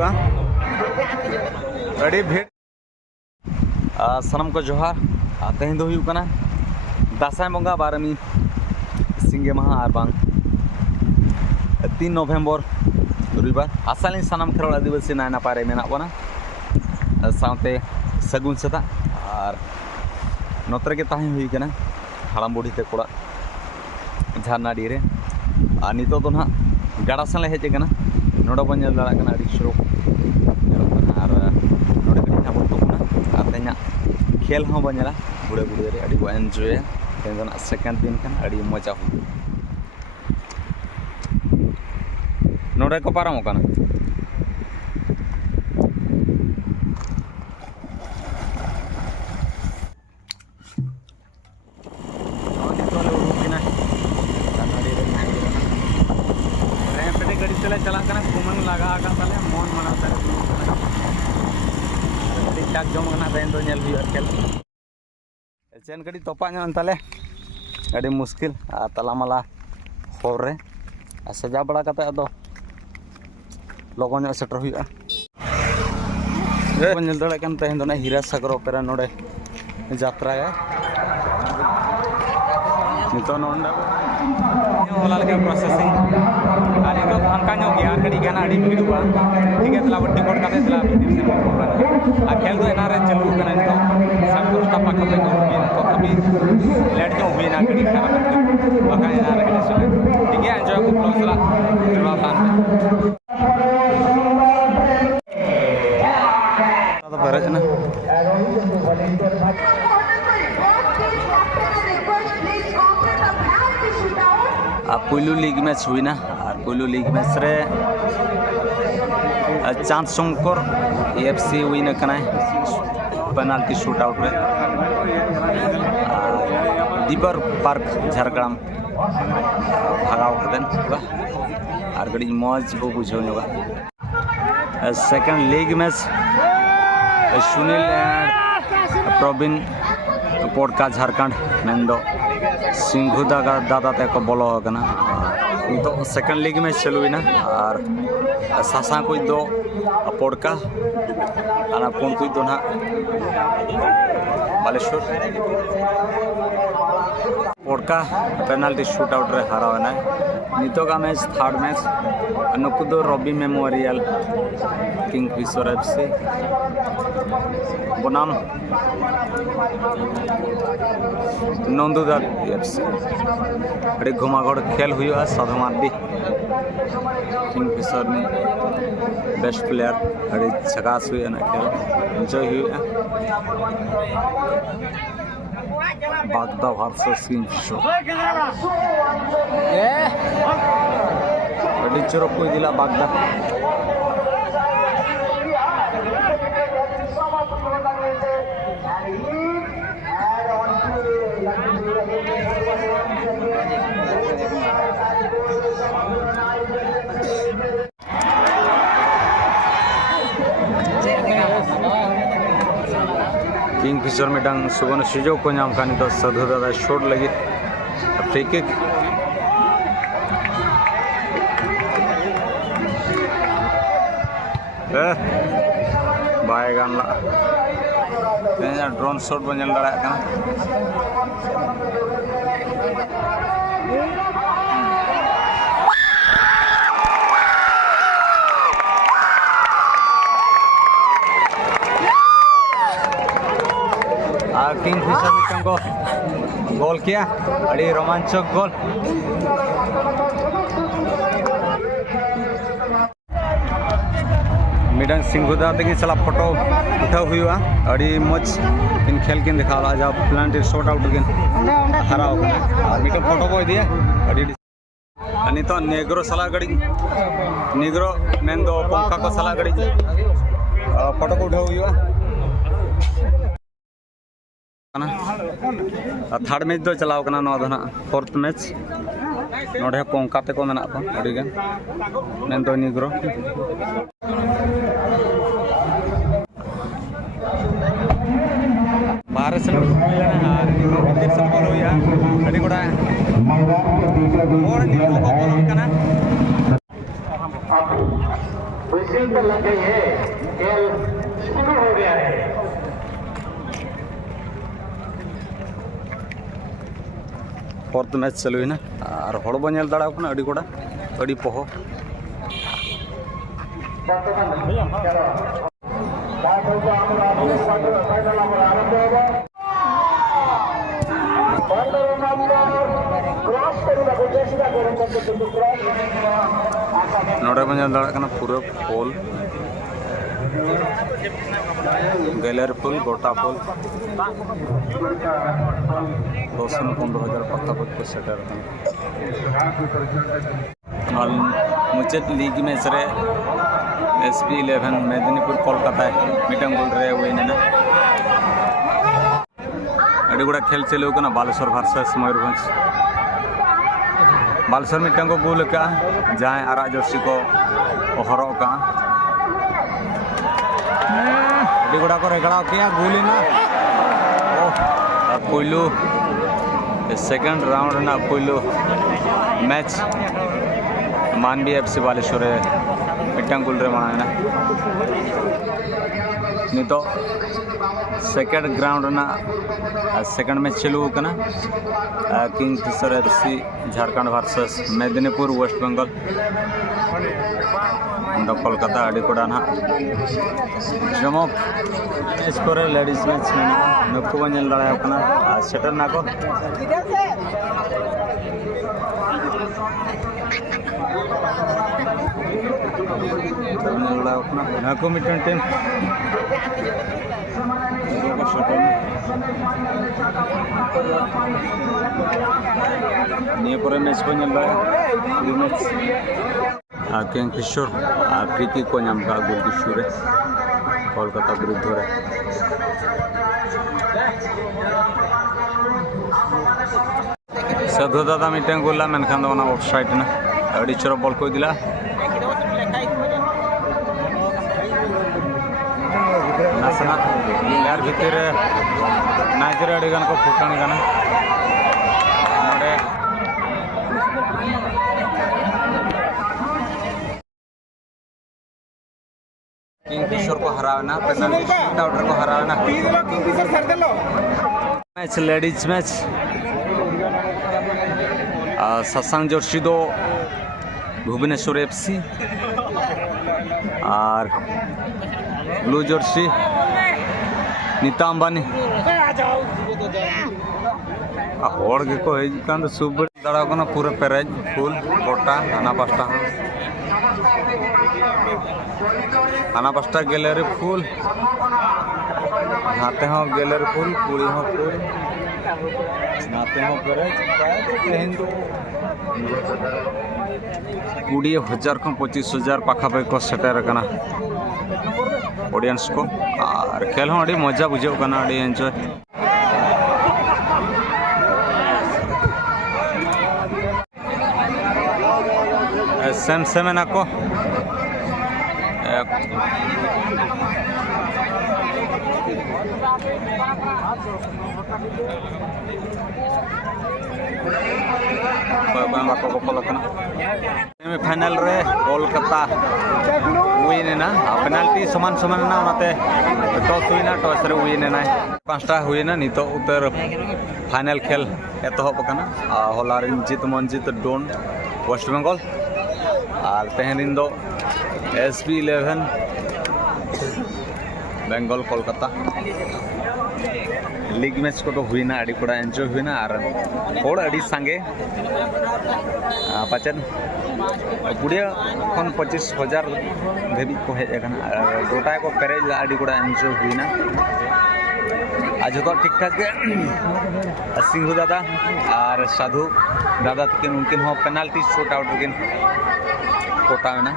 हुआ अड़ी भेड़ सनम को जोहार तेहन दो हुई कना दासाय बंगा बारमी सिंगे महा और बांग 3 नवम्बर रविवार आसाली सनम खेलोड़ आदिवासी नाय नापाय मेना बना साउते सगुन सेता और नोतरे के ताही हुई कना हाड़ाम बुढ़ी ते कोड़ा झारनाडी रे और नितो तो ना गाड़ा सन हेज कना नोडा बन नेल दाड़ा कना अड़ी शुरू और नोडे कटी ना बोतो कना और तेना खेल हों बन नेला बुढ़े बुढ़े रे अड़ी को एन्जॉय तेना सेकंड दिन कन अड़ी मजा हो नोडे को पारम कना चला घूमन लगा ताले मन मना ठीक जम तेन खेल चेन कड़ी तोपा ताले अड़ी मुश्किल तला माला हर रे सजा बड़ा कते अदो लगन सेटर हुआ नेल दड़े कान तेन दो हीरा सागर ओपेरा नोडे यात्रा नितो नोंडा होला लगे प्रोसेसिंग और इनको फांका गया कड़ी गाना अड़ी भीड़ हुआ ठीक है तला बट्टी कोड काते तला भीतर से होगा आ खेल दो एनारे चालू कना तो सब दोस्ता पाखा पे को भी तो तभी लेट जो हुई ना कड़ी खराब बाका एनारे के चले ठीक है एंजॉय को ब्लॉग चला जुड़ा था तो भरज ना पुलू लीग मैच हुई ना और पुलू लीग मैच रे चांद शंकर एफसी विन कना पेनाल्टी शूट आउट रे दीपर पार्क झारग्राम भागाव कदेन और गड़ी मौज बो बुझो नगा second league match Sunil and Praveen पोड़का झारखंड मेंदो सिंघु दादा ते को बोलो कना तो सेकंड लीग में चलुई ना और सासा को दो पोड़का आना पुन को दो ना Baleshwar Podka penalty shoot out रे हारा ना नितो का मैच थर्ड मैच नुकु दो रवि मेमोरियल किंगफिशर एफसी बनाम नंदुदार एफसी अड़ी घुमाघोड़ खेल हुआ साधुमार्डी किंगफिशर ने बेस्ट प्लेयर अड़ी झकास हुआ ना खेल एंजॉय हुआ बागदा वर्सेस किंगफिशर अड़ी चोरक को दिला बागदा किंगफिशर मिटांग सुगन सुजोग को नाम कानी तो साधु दादा शॉट लगी फ्री किक बाय गान ला ड्रोन शॉट बन जल दड़ा कना किंगफिशर मिटन को गोल किया अड़ी रोमांचक गोल मिडन सिंघुदा तक चला फोटो उठाव हुआ अड़ी मज इन खेल किन दिखा जब प्लांट शॉट आउट किन हरा मिटन फोटो को दिया अड़ी नितो नेग्रो सला गड़ी नेग्रो मेन दो पंखा को सला गड़ी फोटो को उठाव हुआ थर्ड मैच दो चलाव कना नो ना फोर्थ मैच नोडे पंखा ते को मेना को अड़ी गन मेन दो नेग्रो बाहर से अड़ी गुड़ा और नितो को बोलन कना विश्व पर लग गई है। खेल शुरू हो गया है। फोर्थ मैच चलू ना और हड़ बो नेल दाड़ा कना अड़ी कोड़ा अड़ी पोहो नोड़े बो नेल दाड़ा कना पूरा पोल गैलर फुल गोटा फुल 10-15,000 पक्का सेटर मुचाद लीग मैच रे SP11 Medinipur Kolkata mitten goal रे हुईना अड़ी गुड़ा खेल चलू कना बालेश्वर वर्सेस मयूरभंज बालेश्वर मिटन को गोल का जहां आरा जर्सी को हरक का अड़ी गुड़ा को रेगड़ा किया गोलिना पहिलू सेकेंड राउंड ना पहिलू मैच मानवी FC बालेश्वर मिटन गोल रे माना नितो सेकेंड ग्राउंड ना सेकेंड मैच चलू कना Kingfisher FC Jharkhand versus Medinipur west Bengal Kolkata अड़ी कोड़ा ना जमक मैच करे लेडीज मैच नुकु बन लड़ा कना सेटर ना को लड़ा कना नुकु मिटन टीम निये परे मैच को नेल लड़ा मैच किंगफिशर प्रीति को नाम का गोल की शुरू कोलकाता विरुद्ध रे साधु दादा मिटन गोला मेनखान दो ना ऑफसाइड ना अड़ी चोर बॉल को दिला नासना यार भीतर नाइजर अड़ी गान को फुटान गाना नोडे किंगफिशर को हराना पेनल्टी शूटआउट को हराना मैच लेडीज मैच ससांग जर्सी दो भुवनेश्वर FC और ब्लू जर्सी नीता अंबानी हड़ को हजन सुब दाड़ा को पूरा पेरेज फुल गोटा हाना पास्टा गैलरी फुल नाते हो गैलरी फुल कुड़ी हो फुल नाते हो पेरेज 20,000 को 25,000 पाखापाखि को सेटर करना ऑडियंस को और खेल हो मजा बुझे एंजॉय सेम सेमेना को सेमीफाइनल रे कोलकाता हुईना पेनाल्टी समान समान ना टॉस हुईना टॉस रे हुईना 5टा हुईना नितो उतर फाइनल खेल एतहब कना हॉलार जीत मनजीत डोन वेस्ट बंगाल और तेहन दो SP11 Bengal Kolkata league match को तो हुईना अड़ी कोड़ा एंजॉय हुईना और होड़ अड़ी सांगे पाचन 20,000 धाबी को हेज गोटा को पेरेज अड़ी कोड़ा एंजॉय हुईना आज जो ठीक ठाक सिंधु दादा और साधु दादा तकिन उनकिन हो पेनाल्टी शूट आउट तकिन कोटा में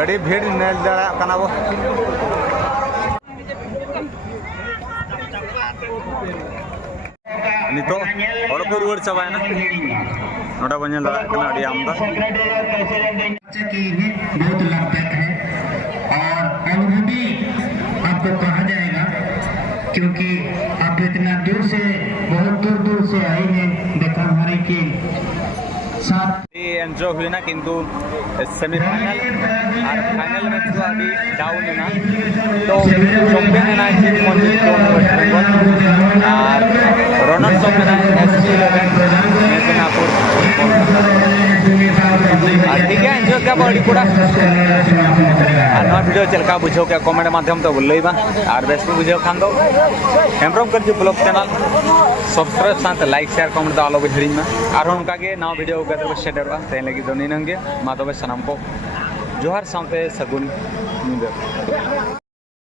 अड़ी भीड़ नेल दाड़ा कना बो नितो और को रुवर चबायना नोटा बन लड़ा कना अड़ी आमदा बहुत लाभदायक है और अनुभवी आपको कहा जाएगा क्योंकि आप इतना दूर से बहुत दूर से आए हैं देखा हमारे के साथ एंजॉय हुई ना किंतु सेमीफाइनल और फाइनल में थोड़ा अभी डाउन है ना तो चैंपियन है ना जीत मंजिल वेस्ट बेंगल और रनर्स अप है ना SC11 मेदिनापुर और ठीक है एंजॉय क्या बड़ी पूरा और नवा वीडियो चलका बुझो क्या कमेंट माध्यम तो लैबा और बेस्ट बुझो खान दो हेम्ब्रम कर ब्लॉग चैनल सब्सक्राइब साथ लाइक शेयर कमेंट दो आलो हिड़ी में और उनका के नवा वीडियो का तो शेयर तेन लगी दो नीनंगे मा तबे सनम को जोहार सामते सगुन नींद